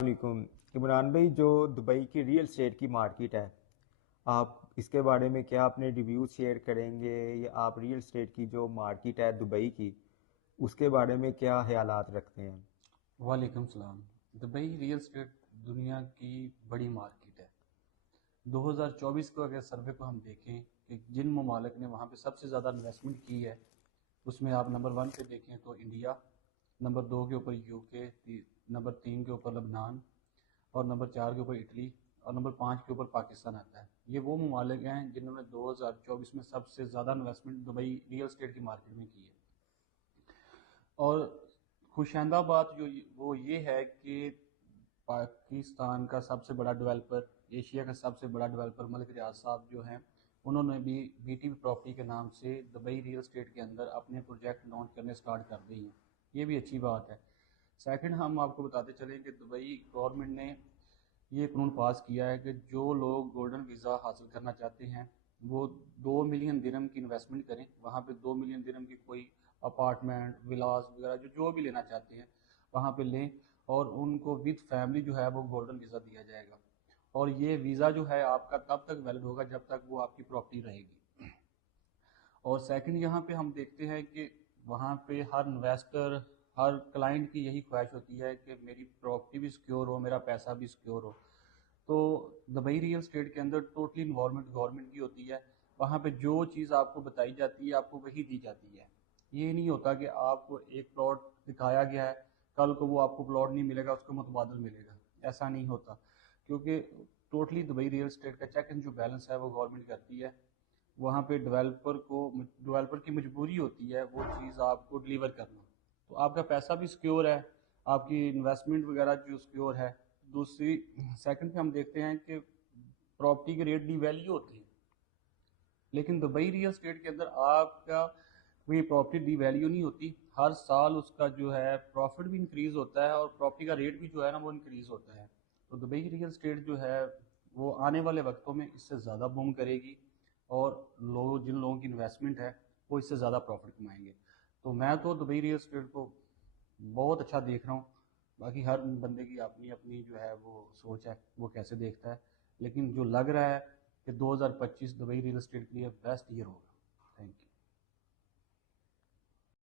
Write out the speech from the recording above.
वालेकुम। इमरान भाई, जो दुबई की रियल एस्टेट की मार्केट है, आप इसके बारे में क्या अपने रिव्यूज शेयर करेंगे, या आप रियल एस्टेट की जो मार्केट है दुबई की उसके बारे में क्या ख्यालात रखते हैं? वालेकुम सलाम। दुबई रियल एस्टेट दुनिया की बड़ी मार्केट है। 2024 को अगर सर्वे को हम देखें कि जिन ममालिक ने वहाँ पे सबसे ज़्यादा इन्वेस्टमेंट की है, उसमें आप नंबर 1 पे देखें तो इंडिया, नंबर 2 के ऊपर यूके, नंबर 3 के ऊपर लबनान, और नंबर 4 के ऊपर इटली, और नंबर 5 के ऊपर पाकिस्तान आता है। ये वो ममालिक हैं जिन्होंने 2024 में सबसे ज़्यादा इन्वेस्टमेंट दुबई रियल एस्टेट की मार्केट में की है। और खुशाइंदा बात वो ये है कि पाकिस्तान का सबसे बड़ा डेवलपर, एशिया का सबसे बड़ा डेवलपर मलिक रियाज साहब जो हैं, उन्होंने भी बीटीपी प्रॉपर्टी के नाम से दुबई रियल एस्टेट के अंदर अपने प्रोजेक्ट लॉन्च करने स्टार्ट कर दिए हैं। ये भी अच्छी बात है। सेकंड, हम आपको बताते चलें कि दुबई गवर्नमेंट ने ये कानून पास किया है कि जो लोग गोल्डन वीज़ा हासिल करना चाहते हैं वो 2 मिलियन दिरहम की इन्वेस्टमेंट करें। वहाँ पे 2 मिलियन दिरहम की कोई अपार्टमेंट, विलास वगैरह जो भी लेना चाहते हैं वहाँ पे लें, और उनको विद फैमिली जो है वो गोल्डन वीज़ा दिया जाएगा। और ये वीज़ा जो है आपका तब तक वैलिड होगा जब तक वो आपकी प्रॉपर्टी रहेगी। और सेकंड, यहाँ पे हम देखते हैं कि वहाँ पे हर इन्वेस्टर, हर क्लाइंट की यही ख्वाहिश होती है कि मेरी प्रॉपर्टी भी सिक्योर हो, मेरा पैसा भी सिक्योर हो। तो दुबई रियल स्टेट के अंदर टोटली इन्वायरमेंट गवर्नमेंट की होती है। वहाँ पे जो चीज़ आपको बताई जाती है आपको वही दी जाती है। ये नहीं होता कि आपको एक प्लॉट दिखाया गया है, कल को वो आपको प्लॉट नहीं मिलेगा, उसको मुतबादल मिलेगा। ऐसा नहीं होता, क्योंकि टोटली दुबई रियल स्टेट का चेक एंड जो बैलेंस है वो गवर्नमेंट करती है। वहाँ पे डेवलपर की मजबूरी होती है वो चीज़ आपको डिलीवर करना। तो आपका पैसा भी सिक्योर है, आपकी इन्वेस्टमेंट वगैरह जो सिक्योर है। दूसरी, सेकंड पे हम देखते हैं कि प्रॉपर्टी के रेट डी वैल्यू होते हैं, लेकिन दुबई रियल स्टेट के अंदर आपका कोई प्रॉपर्टी डी वैल्यू नहीं होती। हर साल उसका जो है प्रॉफिट भी इंक्रीज होता है और प्रॉपर्टी का रेट भी जो है ना वो इंक्रीज होता है। तो दुबई रियल स्टेट जो है वो आने वाले वक्तों में इससे ज़्यादा बूम करेगी, और जिन लोगों की इन्वेस्टमेंट है वो इससे ज़्यादा प्रॉफिट कमाएंगे। तो मैं तो दुबई रियल स्टेट को बहुत अच्छा देख रहा हूँ। बाकी हर बंदे की अपनी अपनी जो है वो सोच है, वो कैसे देखता है। लेकिन जो लग रहा है कि 2025 दुबई रियल एस्टेट के लिए बेस्ट ईयर होगा।